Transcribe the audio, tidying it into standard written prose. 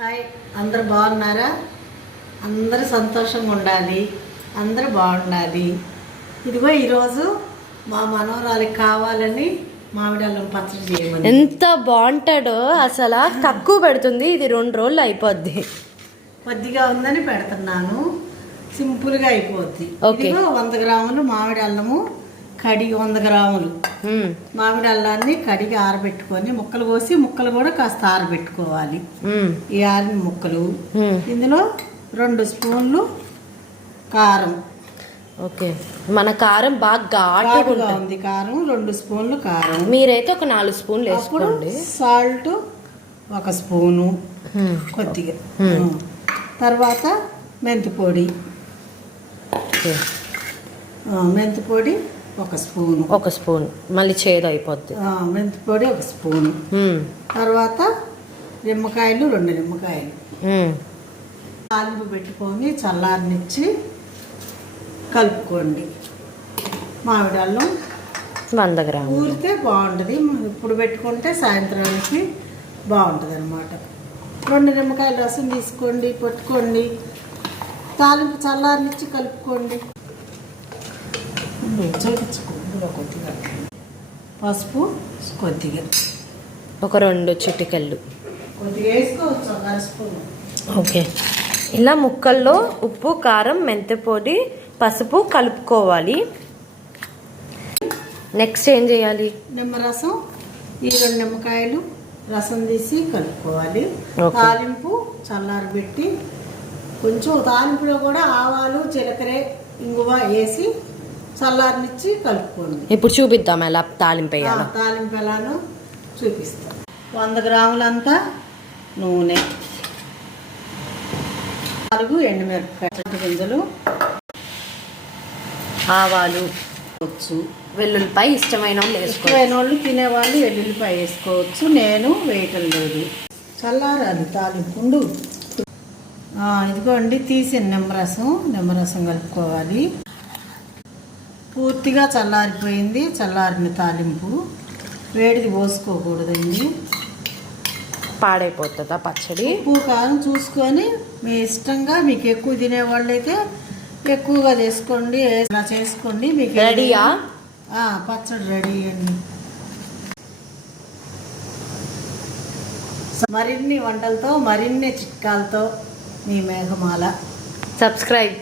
Hi, అందరు బాగున్నారా? అందరూ సంతోషంగా ఉండాలి, అందరూ బాగుండాలి. ఇదిగో ఈరోజు మా మనవరాలికి కావాలని మామిడి అల్లం పచ్చడి చేయమని. ఎంత బాగుంటాడో అసలు. తక్కువ పెడుతుంది, ఇది 2 రోజులు అయిపోద్ది. కొద్దిగా ఉందని పెడుతున్నాను, సింపుల్గా అయిపోద్ది. 100 గ్రాములు మామిడి అల్లము కడిగి 100 గ్రాములు మామిడి అల్లాన్ని కడిగి ఆరబెట్టుకొని ముక్కలు కోసి ముక్కలు కూడా కాస్త ఆరబెట్టుకోవాలి. ఈ ఆరిన ముక్కలు ఇందులో 2 స్పూన్లు కారం. ఓకే, మన కారం బాగా ఘాటుగా ఉంది. కారం 2 స్పూన్లు కారం. మీరైతే ఒక 4 స్పూన్లు వేసుకోండి. సాల్ట్ 1 స్పూను కొద్దిగా. తర్వాత మెంతి పొడి, మెంతి పొడి 1 స్పూను. 1 స్పూన్ మళ్ళీ చేదు అయిపోద్ది. మెంతి పొడి 1 స్పూను. తర్వాత నిమ్మకాయలు 2 నిమ్మకాయలు. తాలింపు పెట్టుకొని చల్లారనిచ్చి కలుపుకోండి. మామిడి అల్లం 100 గ్రాములు ఊరితే బాగుంటుంది. ఇప్పుడు పెట్టుకుంటే సాయంత్రానికి బాగుంటుంది అన్నమాట. 2 నిమ్మకాయల రసం తీసుకోండి, పట్టుకోండి. తాలింపు చల్లారనిచ్చి కలుపుకోండి. కొద్దిగా పసుపు, కొద్దిగా ఒక 2 చిటికెళ్ళు కొద్దిగా వేసుకోవచ్చు, 1 స్పూన్. ఓకే, ఇలా ముక్కల్లో ఉప్పు, కారం, మెంతి పొడి, పసుపు కలుపుకోవాలి. నెక్స్ట్ ఏం చేయాలి? నిమ్మరసం, ఈ 2 నిమ్మకాయలు రసం తీసి కలుపుకోవాలి. తాలింపు చల్లారబెట్టి కొంచెం తాలింపులో కూడా ఆవాలు, జీలకర్ర, ఇంగువ వేసి చల్లారనిచ్చి కలుపుకోండి. ఇప్పుడు చూపిద్దాం ఎలా తాలింపు వేయాలి. తాలింపు ఎలానో చూపిస్తాం. 100 గ్రాములంతా నూనె, 4 ఎండుమిరపకాయ గింజలు, ఆవాలు, వెల్లుల్లిపాయ ఇష్టమైన వాళ్ళు తినేవాళ్ళు వెల్లుల్లిపాయ వేసుకోవచ్చు. నేను వేయటం లేదు. చల్లారాలి తాలింపు. ఇదిగోండి తీసిన నిమ్మరసం కలుపుకోవాలి. పూర్తిగా చల్లారిపోయింది. చల్లారిన తాలింపు వేడిది పోసుకోకూడదండి, పాడైపోతుందా పచ్చడి. ఉప్పు కారం చూసుకొని మీ ఇష్టంగా, మీకు ఎక్కువ తినేవాళ్ళు అయితే ఎక్కువగా చేసుకోండి. ఇలా చేసుకోండి. మీకు రెడీయా? పచ్చడి రెడీ అండి. మరిన్ని వంటలతో, మరిన్ని చిట్కాలతో మీ మేఘమాల. సబ్స్క్రైబ్